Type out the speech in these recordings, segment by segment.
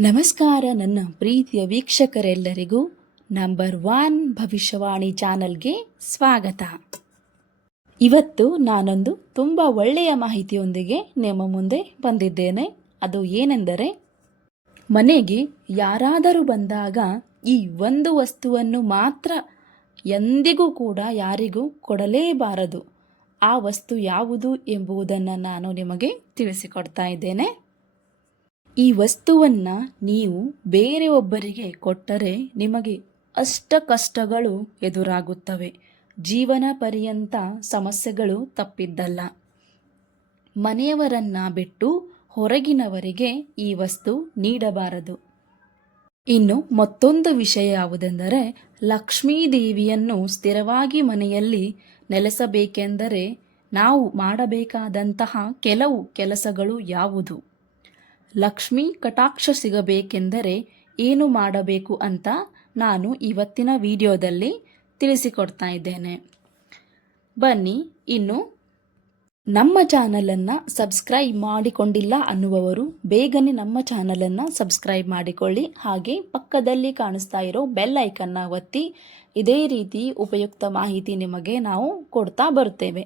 ನಮಸ್ಕಾರ ನನ್ನ ಪ್ರೀತಿಯ ವೀಕ್ಷಕರೆಲ್ಲರಿಗೂ ನಂಬರ್ ಒನ್ ಭವಿಷ್ಯವಾಣಿ ಚಾನಲ್ಗೆ ಸ್ವಾಗತ. ಇವತ್ತು ನಾನೊಂದು ತುಂಬ ಒಳ್ಳೆಯ ಮಾಹಿತಿಯೊಂದಿಗೆ ನಿಮ್ಮ ಮುಂದೆ ಬಂದಿದ್ದೇನೆ. ಅದು ಏನೆಂದರೆ, ಮನೆಗೆ ಯಾರಾದರೂ ಬಂದಾಗ ಈ ಒಂದು ವಸ್ತುವನ್ನು ಮಾತ್ರ ಎಂದಿಗೂ ಕೂಡ ಯಾರಿಗೂ ಕೊಡಲೇಬಾರದು. ಆ ವಸ್ತು ಯಾವುದು ಎಂಬುದನ್ನು ನಾನು ನಿಮಗೆ ತಿಳಿಸಿಕೊಡ್ತಾ ಇದ್ದೇನೆ. ಈ ವಸ್ತುವನ್ನು ನೀವು ಬೇರೆ ಒಬ್ಬರಿಗೆ ಕೊಟ್ಟರೆ ನಿಮಗೆ ಅಷ್ಟ ಕಷ್ಟಗಳು ಎದುರಾಗುತ್ತವೆ. ಜೀವನ ಪರ್ಯಂತ ಸಮಸ್ಯೆಗಳು ತಪ್ಪಿದ್ದಲ್ಲ. ಮನೆಯವರನ್ನ ಬಿಟ್ಟು ಹೊರಗಿನವರಿಗೆ ಈ ವಸ್ತು ನೀಡಬಾರದು. ಇನ್ನು ಮತ್ತೊಂದು ವಿಷಯ ಯಾವುದೆಂದರೆ, ಲಕ್ಷ್ಮೀ ದೇವಿಯನ್ನು ಸ್ಥಿರವಾಗಿ ಮನೆಯಲ್ಲಿ ನೆಲೆಸಬೇಕೆಂದರೆ ನಾವು ಮಾಡಬೇಕಾದಂತಹ ಕೆಲವು ಕೆಲಸಗಳು ಯಾವುದು? ಲಕ್ಷ್ಮೀ ಕಟಾಕ್ಷ ಸಿಗಬೇಕೆಂದರೆ ಏನು ಮಾಡಬೇಕು ಅಂತ ನಾನು ಇವತ್ತಿನ ವಿಡಿಯೋದಲ್ಲಿ ತಿಳಿಸಿಕೊಡ್ತಾ ಇದ್ದೇನೆ. ಬನ್ನಿ, ಇನ್ನು ನಮ್ಮ ಚಾನಲನ್ನು ಸಬ್ಸ್ಕ್ರೈಬ್ ಮಾಡಿಕೊಂಡಿಲ್ಲ ಅನ್ನುವವರು ಬೇಗನೆ ನಮ್ಮ ಚಾನಲನ್ನು ಸಬ್ಸ್ಕ್ರೈಬ್ ಮಾಡಿಕೊಳ್ಳಿ. ಹಾಗೆ ಪಕ್ಕದಲ್ಲಿ ಕಾಣಿಸ್ತಾ ಇರೋ ಬೆಲ್ ಐಕನ್ನ ಒತ್ತಿ, ಇದೇ ರೀತಿ ಉಪಯುಕ್ತ ಮಾಹಿತಿ ನಿಮಗೆ ನಾವು ಕೊಡ್ತಾ ಬರುತ್ತೇವೆ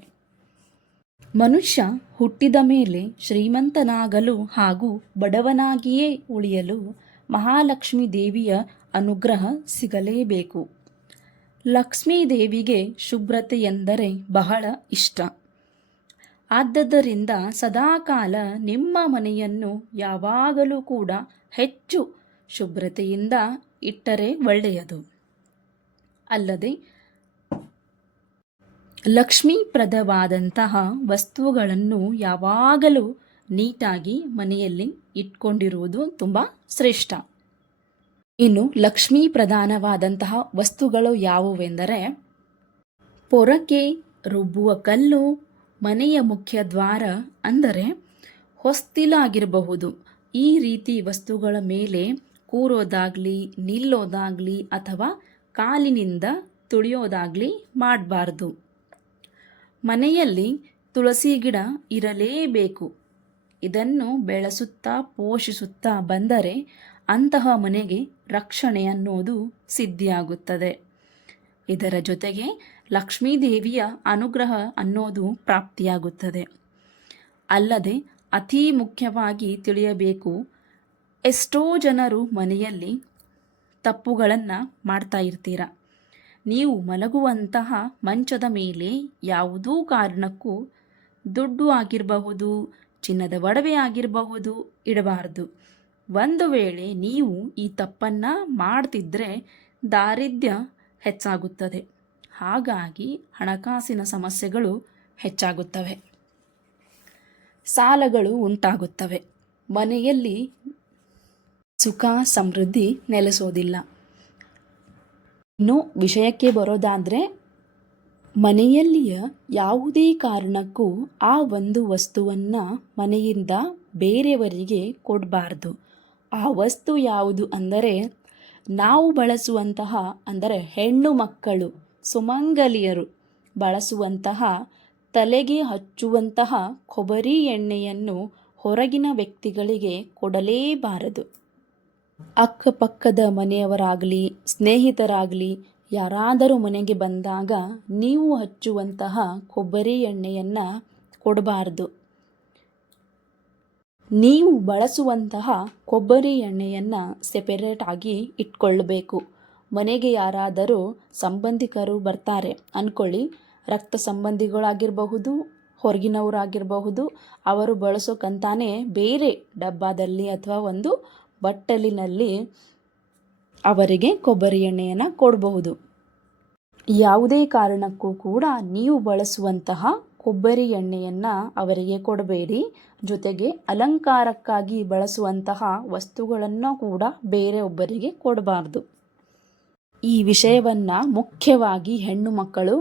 ಮನುಷ್ಯ ಹುಟ್ಟಿದ ಮೇಲೆ ಶ್ರೀಮಂತನಾಗಲು ಹಾಗೂ ಬಡವನಾಗಿಯೇ ಉಳಿಯಲು ಮಹಾಲಕ್ಷ್ಮೀ ದೇವಿಯ ಅನುಗ್ರಹ ಸಿಗಲೇಬೇಕು. ಲಕ್ಷ್ಮೀ ದೇವಿಗೆ ಶುಭ್ರತೆ ಎಂದರೆ ಬಹಳ ಇಷ್ಟ. ಆದ್ದರಿಂದ ಸದಾಕಾಲ ನಿಮ್ಮ ಮನೆಯನ್ನು ಯಾವಾಗಲೂ ಕೂಡ ಹೆಚ್ಚು ಶುಭ್ರತೆಯಿಂದ ಇಟ್ಟರೆ ಒಳ್ಳೆಯದು. ಅಲ್ಲದೆ ಲಕ್ಷ್ಮೀಪ್ರದವಾದಂತಹ ವಸ್ತುಗಳನ್ನು ಯಾವಾಗಲೂ ನೀಟಾಗಿ ಮನೆಯಲ್ಲಿ ಇಟ್ಕೊಂಡಿರುವುದು ತುಂಬ ಶ್ರೇಷ್ಠ. ಇನ್ನು ಲಕ್ಷ್ಮೀ ಪ್ರಧಾನವಾದಂತಹ ವಸ್ತುಗಳು ಯಾವುವೆಂದರೆ, ಪೊರಕೆ, ರುಬ್ಬುವ ಕಲ್ಲು, ಮನೆಯ ಮುಖ್ಯ ದ್ವಾರ ಅಂದರೆ ಹೊಸ್ತಿಲಾಗಿರಬಹುದು. ಈ ರೀತಿ ವಸ್ತುಗಳ ಮೇಲೆ ಕೂರೋದಾಗಲಿ, ನಿಲ್ಲೋದಾಗಲಿ ಅಥವಾ ಕಾಲಿನಿಂದ ತುಳಿಯೋದಾಗಲಿ ಮಾಡಬಾರ್ದು. ಮನೆಯಲ್ಲಿ ತುಳಸಿ ಗಿಡ ಇರಲೇಬೇಕು. ಇದನ್ನು ಬೆಳೆಸುತ್ತಾ ಪೋಷಿಸುತ್ತಾ ಬಂದರೆ ಅಂತಹ ಮನೆಗೆ ರಕ್ಷಣೆ ಅನ್ನೋದು ಸಿದ್ಧಿಯಾಗುತ್ತದೆ. ಇದರ ಜೊತೆಗೆ ಲಕ್ಷ್ಮೀದೇವಿಯ ಅನುಗ್ರಹ ಅನ್ನೋದು ಪ್ರಾಪ್ತಿಯಾಗುತ್ತದೆ. ಅಲ್ಲದೆ ಅತಿ ಮುಖ್ಯವಾಗಿ ತಿಳಿಯಬೇಕು, ಎಷ್ಟೋ ಜನರು ಮನೆಯಲ್ಲಿ ತಪ್ಪುಗಳನ್ನು ಮಾಡ್ತಾ ಇರ್ತೀರ. ನೀವು ಮಲಗುವಂತಹ ಮಂಚದ ಮೇಲೆ ಯಾವುದೂ ಕಾರಣಕ್ಕೂ ದುಡ್ಡು ಆಗಿರಬಹುದು, ಚಿನ್ನದ ಒಡವೆ ಆಗಿರಬಹುದು, ಇಡಬಾರದು. ಒಂದು ವೇಳೆ ನೀವು ಈ ತಪ್ಪನ್ನು ಮಾಡ್ತಿದ್ರೆ ದಾರಿದ್ರ್ಯ ಹೆಚ್ಚಾಗುತ್ತದೆ. ಹಾಗಾಗಿ ಹಣಕಾಸಿನ ಸಮಸ್ಯೆಗಳು ಹೆಚ್ಚಾಗುತ್ತವೆ. ಸಾಲಗಳು ಉಂಟಾಗುತ್ತವೆ. ಮನೆಯಲ್ಲಿ ಸುಖ, ಸಮೃದ್ಧಿ ನೆಲೆಸೋದಿಲ್ಲ. ಇನ್ನು ವಿಷಯಕ್ಕೆ ಬರೋದಾದರೆ, ಮನೆಯಲ್ಲಿಯ ಯಾವುದೇ ಕಾರಣಕ್ಕೂ ಆ ಒಂದು ವಸ್ತುವನ್ನು ಮನೆಯಿಂದ ಬೇರೆಯವರಿಗೆ ಕೊಡಬಾರ್ದು. ಆ ವಸ್ತು ಯಾವುದು ಅಂದರೆ, ನಾವು ಬಳಸುವಂತಹ, ಅಂದರೆ ಹೆಣ್ಣು ಮಕ್ಕಳು, ಸುಮಂಗಲಿಯರು ಬಳಸುವಂತಹ, ತಲೆಗೆ ಹಚ್ಚುವಂತಹ ಕೊಬ್ಬರಿ ಎಣ್ಣೆಯನ್ನು ಹೊರಗಿನ ವ್ಯಕ್ತಿಗಳಿಗೆ ಕೊಡಲೇಬಾರದು. ಅಕ್ಕಪಕ್ಕದ ಮನೆಯವರಾಗಲಿ, ಸ್ನೇಹಿತರಾಗಲಿ, ಯಾರಾದರೂ ಮನೆಗೆ ಬಂದಾಗ ನೀವು ಹಚ್ಚುವಂತಹ ಕೊಬ್ಬರಿ ಎಣ್ಣೆಯನ್ನು ಕೊಡಬಾರ್ದು. ನೀವು ಬಳಸುವಂತಹ ಕೊಬ್ಬರಿ ಎಣ್ಣೆಯನ್ನು ಸೆಪರೇಟ್ ಆಗಿ ಇಟ್ಕೊಳ್ಬೇಕು. ಮನೆಗೆ ಯಾರಾದರೂ ಸಂಬಂಧಿಕರು ಬರ್ತಾರೆ ಅಂದ್ಕೊಳ್ಳಿ ರಕ್ತ ಸಂಬಂಧಿಗಳಾಗಿರಬಹುದು, ಹೊರಗಿನವರಾಗಿರಬಹುದು, ಅವರು ಬಳಸೋಕ್ಕಂತಾನೆ ಬೇರೆ ಡಬ್ಬಾದಲ್ಲಿ ಅಥವಾ ಒಂದು ಬಟ್ಟಲಿನಲ್ಲಿ ಅವರಿಗೆ ಕೊಬ್ಬರಿ ಎಣ್ಣೆಯನ್ನು ಕೊಡಬಹುದು. ಯಾವುದೇ ಕಾರಣಕ್ಕೂ ಕೂಡ ನೀವು ಬಳಸುವಂತಹ ಕೊಬ್ಬರಿ ಎಣ್ಣೆಯನ್ನು ಅವರಿಗೆ ಕೊಡಬೇಡಿ. ಜೊತೆಗೆ ಅಲಂಕಾರಕ್ಕಾಗಿ ಬಳಸುವಂತಹ ವಸ್ತುಗಳನ್ನು ಕೂಡ ಬೇರೆ ಒಬ್ಬರಿಗೆ ಕೊಡಬಾರ್ದು. ಈ ವಿಷಯವನ್ನು ಮುಖ್ಯವಾಗಿ ಹೆಣ್ಣು ಮಕ್ಕಳು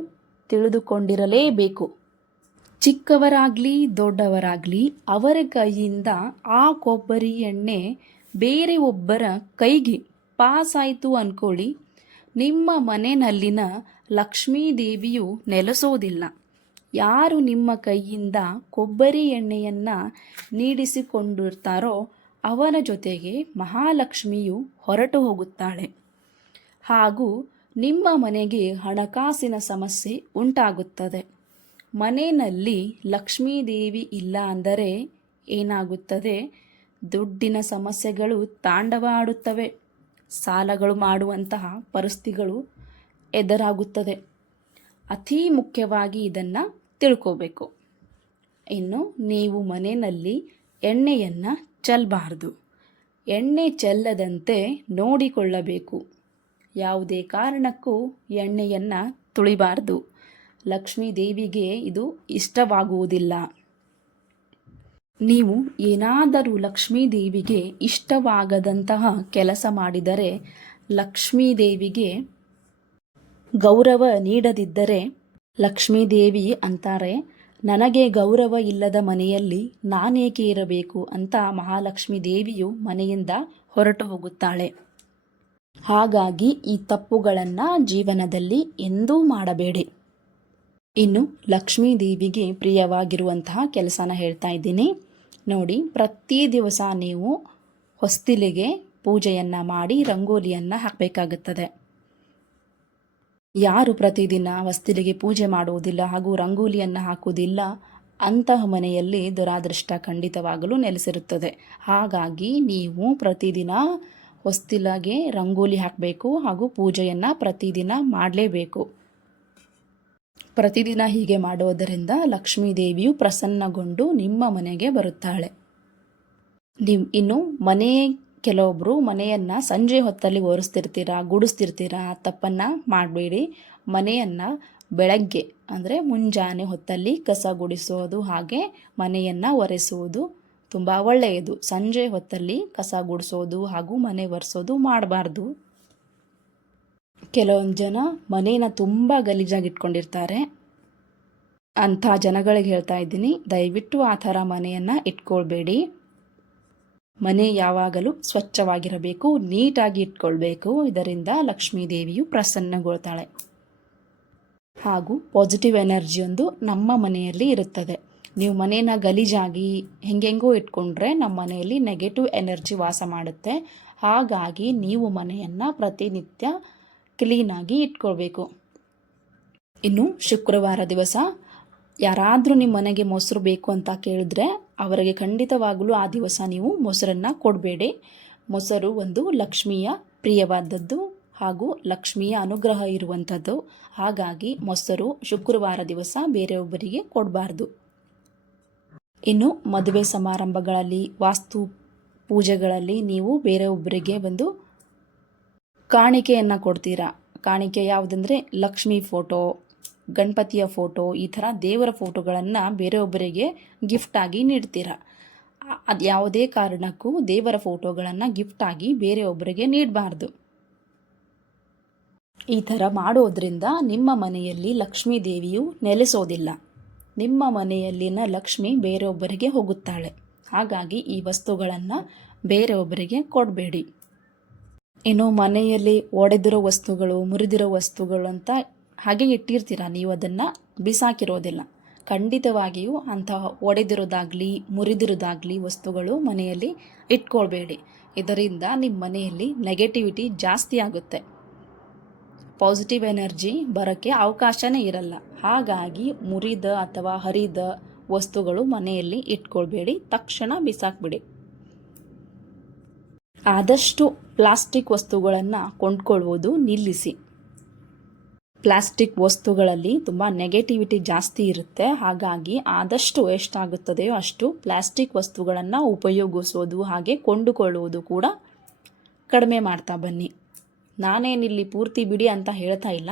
ತಿಳಿದುಕೊಂಡಿರಲೇಬೇಕು. ಚಿಕ್ಕವರಾಗಲಿ ದೊಡ್ಡವರಾಗಲಿ ಅವರ ಕೈಯಿಂದ ಆ ಕೊಬ್ಬರಿ ಎಣ್ಣೆ ಬೇರೆ ಒಬ್ಬರ ಕೈಗೆ ಪಾಸ್ ಆಯಿತು ಅಂದ್ಕೊಳ್ಳಿ ನಿಮ್ಮ ಮನೆಯಲ್ಲಿನ ಲಕ್ಷ್ಮೀ ದೇವಿಯು ನೆಲೆಸೋದಿಲ್ಲ. ಯಾರು ನಿಮ್ಮ ಕೈಯಿಂದ ಕೊಬ್ಬರಿ ಎಣ್ಣೆಯನ್ನು ನೀಡಿಸಿಕೊಂಡಿರ್ತಾರೋ ಅವನ ಜೊತೆಗೆ ಮಹಾಲಕ್ಷ್ಮಿಯು ಹೊರಟು ಹೋಗುತ್ತಾಳೆ. ಹಾಗೂ ನಿಮ್ಮ ಮನೆಗೆ ಹಣಕಾಸಿನ ಸಮಸ್ಯೆ ಉಂಟಾಗುತ್ತದೆ. ಮನೆಯಲ್ಲಿ ಲಕ್ಷ್ಮೀದೇವಿ ಇಲ್ಲ ಅಂದರೆ ಏನಾಗುತ್ತದೆ? ದುಡ್ಡಿನ ಸಮಸ್ಯೆಗಳು ತಾಂಡವ ಆಡುತ್ತವೆ. ಸಾಲಗಳು ಮಾಡುವಂತಹ ಪರಿಸ್ಥಿತಿಗಳು ಎದುರಾಗುತ್ತದೆ. ಅತೀ ಮುಖ್ಯವಾಗಿ ಇದನ್ನು ತಿಳ್ಕೋಬೇಕು. ಇನ್ನು ನೀವು ಮನೆಯಲ್ಲಿ ಎಣ್ಣೆಯನ್ನು ಚೆಲ್ಲಬಾರ್ದು ಎಣ್ಣೆ ಚೆಲ್ಲದಂತೆ ನೋಡಿಕೊಳ್ಳಬೇಕು. ಯಾವುದೇ ಕಾರಣಕ್ಕೂ ಎಣ್ಣೆಯನ್ನು ತುಳಿಬಾರ್ದು. ಲಕ್ಷ್ಮೀ ದೇವಿಗೆ ಇದು ಇಷ್ಟವಾಗುವುದಿಲ್ಲ. ನೀವು ಏನಾದರೂ ಲಕ್ಷ್ಮೀದೇವಿಗೆ ಇಷ್ಟವಾಗದಂತಹ ಕೆಲಸ ಮಾಡಿದರೆ, ಲಕ್ಷ್ಮೀದೇವಿಗೆ ಗೌರವ ನೀಡದಿದ್ದರೆ ಲಕ್ಷ್ಮೀದೇವಿ ಅಂತಾರೆ, ನನಗೆ ಗೌರವ ಇಲ್ಲದ ಮನೆಯಲ್ಲಿ ನಾನೇಕೆ ಇರಬೇಕು? ಅಂತ ಮಹಾಲಕ್ಷ್ಮೀ ದೇವಿಯು ಮನೆಯಿಂದ ಹೊರಟು ಹೋಗುತ್ತಾಳೆ. ಹಾಗಾಗಿ ಈ ತಪ್ಪುಗಳನ್ನು ಜೀವನದಲ್ಲಿ ಎಂದೂ ಮಾಡಬೇಡಿ. ಇನ್ನು ಲಕ್ಷ್ಮೀ ದೇವಿಗೆ ಪ್ರಿಯವಾಗಿರುವಂತಹ ಕೆಲಸನ ಹೇಳ್ತಾ ಇದ್ದೀನಿ. ನೋಡಿ, ಪ್ರತಿ ದಿವಸ ನೀವು ಹೊಸ್ತಿಲಿಗೆ ಪೂಜೆಯನ್ನು ಮಾಡಿ ರಂಗೋಲಿಯನ್ನು ಹಾಕಬೇಕಾಗುತ್ತದೆ. ಯಾರು ಪ್ರತಿದಿನ ಹೊಸ್ತಿಲಿಗೆ ಪೂಜೆ ಮಾಡುವುದಿಲ್ಲ ಹಾಗೂ ರಂಗೋಲಿಯನ್ನು ಹಾಕುವುದಿಲ್ಲ, ಅಂತಹ ಮನೆಯಲ್ಲಿ ದುರಾದೃಷ್ಟ ಖಂಡಿತವಾಗಲು ನೆಲೆಸಿರುತ್ತದೆ. ಹಾಗಾಗಿ ನೀವು ಪ್ರತಿದಿನ ಹೊಸ್ತಿಲಗೆ ರಂಗೋಲಿ ಹಾಕಬೇಕು ಹಾಗೂ ಪೂಜೆಯನ್ನು ಪ್ರತಿದಿನ ಮಾಡಲೇಬೇಕು. ಪ್ರತಿದಿನ ಹೀಗೆ ಮಾಡುವುದರಿಂದ ಲಕ್ಷ್ಮೀ ದೇವಿಯು ಪ್ರಸನ್ನಗೊಂಡು ನಿಮ್ಮ ಮನೆಗೆ ಬರುತ್ತಾಳೆ. ನೀವು ಇನ್ನು ಮನೆ ಕೆಲವೊಬ್ಬರು ಮನೆಯನ್ನು ಸಂಜೆ ಹೊತ್ತಲ್ಲಿ ಒರೆಸ್ತಿರ್ತೀರಾ ಗುಡಿಸ್ತಿರ್ತೀರಾ ತಪ್ಪನ್ನು ಮಾಡಬೇಡಿ. ಮನೆಯನ್ನು ಬೆಳಗ್ಗೆ ಅಂದರೆ ಮುಂಜಾನೆ ಹೊತ್ತಲ್ಲಿ ಕಸ ಗುಡಿಸೋದು ಹಾಗೆ ಮನೆಯನ್ನು ಒರೆಸುವುದು ತುಂಬ ಒಳ್ಳೆಯದು. ಸಂಜೆ ಹೊತ್ತಲ್ಲಿ ಕಸ ಗುಡಿಸೋದು ಹಾಗೂ ಮನೆ ಒರೆಸೋದು ಮಾಡಬಾರ್ದು. ಕೆಲವೊಂದು ಜನ ಮನೇನ ತುಂಬ ಗಲೀಜಾಗಿ ಇಟ್ಕೊಂಡಿರ್ತಾರೆ ಅಂಥ ಜನಗಳಿಗೆ ಹೇಳ್ತಾ ಇದ್ದೀನಿ, ದಯವಿಟ್ಟು ಆ ಥರ ಮನೆಯನ್ನು ಇಟ್ಕೊಳ್ಬೇಡಿ. ಮನೆ ಯಾವಾಗಲೂ ಸ್ವಚ್ಛವಾಗಿರಬೇಕು, ನೀಟಾಗಿ ಇಟ್ಕೊಳ್ಬೇಕು. ಇದರಿಂದ ಲಕ್ಷ್ಮೀ ದೇವಿಯು ಪ್ರಸನ್ನಗೊಳ್ತಾಳೆ. ಹಾಗೂ ಪಾಸಿಟಿವ್ ಎನರ್ಜಿಯೊಂದು ನಮ್ಮ ಮನೆಯಲ್ಲಿ ಇರುತ್ತದೆ. ನೀವು ಮನೇನ ಗಲೀಜಾಗಿ ಹೆಂಗೆಂಗೋ ಇಟ್ಕೊಂಡ್ರೆ ನಮ್ಮ ಮನೆಯಲ್ಲಿ ನೆಗೆಟಿವ್ ಎನರ್ಜಿ ವಾಸ ಮಾಡುತ್ತೆ. ಹಾಗಾಗಿ ನೀವು ಮನೆಯನ್ನು ಪ್ರತಿನಿತ್ಯ ಕ್ಲೀನಾಗಿ ಇಟ್ಕೊಳ್ಬೇಕು. ಇನ್ನು ಶುಕ್ರವಾರ ದಿವಸ ಯಾರಾದರೂ ನಿಮ್ಮ ಮನೆಗೆ ಮೊಸರು ಬೇಕು ಅಂತ ಕೇಳಿದ್ರೆ ಅವರಿಗೆ ಖಂಡಿತವಾಗಲೂ ಆ ದಿವಸ ನೀವು ಮೊಸರನ್ನು ಕೊಡಬೇಡಿ. ಮೊಸರು ಒಂದು ಲಕ್ಷ್ಮಿಯ, ಪ್ರಿಯವಾದದ್ದು ಹಾಗೂ ಲಕ್ಷ್ಮಿಯ ಅನುಗ್ರಹ ಇರುವಂಥದ್ದು. ಹಾಗಾಗಿ ಮೊಸರು ಶುಕ್ರವಾರ ದಿವಸ ಬೇರೆಯೊಬ್ಬರಿಗೆ ಕೊಡಬಾರ್ದು. ಇನ್ನು ಮದುವೆ ಸಮಾರಂಭಗಳಲ್ಲಿ, ವಾಸ್ತು ಪೂಜೆಗಳಲ್ಲಿ ನೀವು ಬೇರೆಯೊಬ್ಬರಿಗೆ ಒಂದು ಕಾಣಿಕೆಯನ್ನು ಕೊಡ್ತೀರಾ? ಕಾಣಿಕೆ ಯಾವುದಂದರೆ ಲಕ್ಷ್ಮಿ ಫೋಟೋ, ಗಣಪತಿಯ ಫೋಟೋ, ಈ ಥರ ದೇವರ ಫೋಟೋಗಳನ್ನು ಬೇರೆಯೊಬ್ಬರಿಗೆ ಗಿಫ್ಟಾಗಿ ನೀಡ್ತೀರಾ? ಅದು ಯಾವುದೇ ಕಾರಣಕ್ಕೂ ದೇವರ ಫೋಟೋಗಳನ್ನು ಗಿಫ್ಟಾಗಿ ಬೇರೆಯೊಬ್ಬರಿಗೆ ನೀಡಬಾರ್ದು. ಈ ಥರ ಮಾಡೋದ್ರಿಂದ ನಿಮ್ಮ ಮನೆಯಲ್ಲಿ ಲಕ್ಷ್ಮೀ ದೇವಿಯು ನೆಲೆಸೋದಿಲ್ಲ. ನಿಮ್ಮ ಮನೆಯಲ್ಲಿನ ಲಕ್ಷ್ಮಿ ಬೇರೆಯೊಬ್ಬರಿಗೆ ಹೋಗುತ್ತಾಳೆ. ಹಾಗಾಗಿ ಈ ವಸ್ತುಗಳನ್ನು ಬೇರೆಯೊಬ್ಬರಿಗೆ ಕೊಡಬೇಡಿ. ಇನ್ನು ಮನೆಯಲ್ಲಿ ಒಡೆದಿರೋ ವಸ್ತುಗಳು, ಮುರಿದಿರೋ ವಸ್ತುಗಳು ಅಂತ ಹಾಗೆ ಇಟ್ಟಿರ್ತೀರ ನೀವು ಅದನ್ನು? ಬಿಸಾಕಿರೋದಿಲ್ಲ. ಖಂಡಿತವಾಗಿಯೂ ಅಂತಹ ಒಡೆದಿರೋದಾಗಲಿ, ಮುರಿದಿರೋದಾಗಲಿ ವಸ್ತುಗಳು ಮನೆಯಲ್ಲಿ ಇಟ್ಕೊಳ್ಬೇಡಿ. ಇದರಿಂದ ನಿಮ್ಮ ಮನೆಯಲ್ಲಿ ನೆಗೆಟಿವಿಟಿ ಜಾಸ್ತಿ ಆಗುತ್ತೆ. ಪಾಸಿಟಿವ್ ಎನರ್ಜಿ ಬರೋಕ್ಕೆ ಅವಕಾಶನೇ ಇರಲ್ಲ. ಹಾಗಾಗಿ ಮುರಿದ ಅಥವಾ ಹರಿದ ವಸ್ತುಗಳು ಮನೆಯಲ್ಲಿ ಇಟ್ಕೊಳ್ಬೇಡಿ. ತಕ್ಷಣ ಬಿಸಾಕ್ಬಿಡಿ. ಆದಷ್ಟು ಪ್ಲಾಸ್ಟಿಕ್ ವಸ್ತುಗಳನ್ನು ಕೊಂಡ್ಕೊಳ್ಳುವುದು ನಿಲ್ಲಿಸಿ. ಪ್ಲಾಸ್ಟಿಕ್ ವಸ್ತುಗಳಲ್ಲಿ ತುಂಬ ನೆಗೆಟಿವಿಟಿ ಜಾಸ್ತಿ ಇರುತ್ತೆ, ಹಾಗಾಗಿ ಆದಷ್ಟು ಎಷ್ಟಾಗುತ್ತದೆಯೋ ಅಷ್ಟು ಪ್ಲಾಸ್ಟಿಕ್ ವಸ್ತುಗಳನ್ನು ಉಪಯೋಗಿಸೋದು ಹಾಗೆ ಕೊಂಡುಕೊಳ್ಳುವುದು ಕೂಡ ಕಡಿಮೆ ಮಾಡ್ತಾ ಬನ್ನಿ. ನಾನೇನಿಲ್ಲಿ ಪೂರ್ತಿ ಬಿಡಿ ಅಂತ ಹೇಳ್ತಾ ಇಲ್ಲ.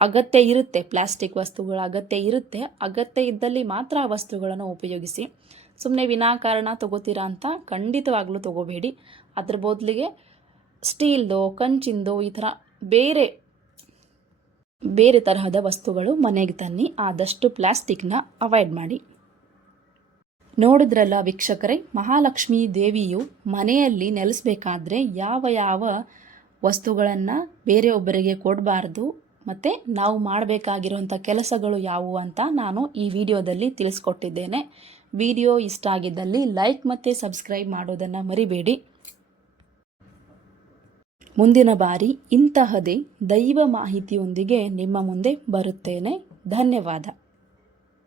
ಅಗತ್ಯ ಇರುತ್ತೆ, ಪ್ಲಾಸ್ಟಿಕ್ ವಸ್ತುಗಳ ಅಗತ್ಯ ಇರುತ್ತೆ. ಅಗತ್ಯ ಇದ್ದಲ್ಲಿ ಮಾತ್ರ ಆ ವಸ್ತುಗಳನ್ನು ಉಪಯೋಗಿಸಿ. ಸುಮ್ಮನೆ ವಿನಾಕಾರಣ ತಗೋತೀರಾ ಅಂತ ಖಂಡಿತವಾಗ್ಲೂ ತಗೋಬೇಡಿ. ಅದ್ರ ಬದಲಿಗೆ ಸ್ಟೀಲ್ದೋ, ಕಂಚಿಂದೋ ಈ ಥರ ಬೇರೆ ಬೇರೆ ತರಹದ ವಸ್ತುಗಳು ಮನೆಗೆ ತನ್ನಿ ಆದಷ್ಟು ಪ್ಲಾಸ್ಟಿಕ್ನ ಅವಾಯ್ಡ್ ಮಾಡಿ. ನೋಡಿದ್ರಲ್ಲ ವೀಕ್ಷಕರೇ, ಮಹಾಲಕ್ಷ್ಮೀ ದೇವಿಯು ಮನೆಯಲ್ಲಿ ನೆಲೆಸಬೇಕಾದ್ರೆ ಯಾವ ಯಾವ ವಸ್ತುಗಳನ್ನು ಬೇರೆಯೊಬ್ಬರಿಗೆ ಕೊಡಬಾರ್ದು, ಮತ್ತು ನಾವು ಮಾಡಬೇಕಾಗಿರುವಂಥ ಕೆಲಸಗಳು ಯಾವುವು ಅಂತ ನಾನು ಈ ವಿಡಿಯೋದಲ್ಲಿ ತಿಳಿಸ್ಕೊಟ್ಟಿದ್ದೇನೆ. ವಿಡಿಯೋ ಇಷ್ಟ ಆಗಿದ್ದಲ್ಲಿ ಲೈಕ್ ಮತ್ತು ಸಬ್ಸ್ಕ್ರೈಬ್ ಮಾಡೋದನ್ನು ಮರಿಬೇಡಿ. ಮುಂದಿನ ಬಾರಿ ಇಂತಹದೇ ದೈವ ಮಾಹಿತಿಯೊಂದಿಗೆ ನಿಮ್ಮ ಮುಂದೆ ಬರುತ್ತೇನೆ. ಧನ್ಯವಾದ.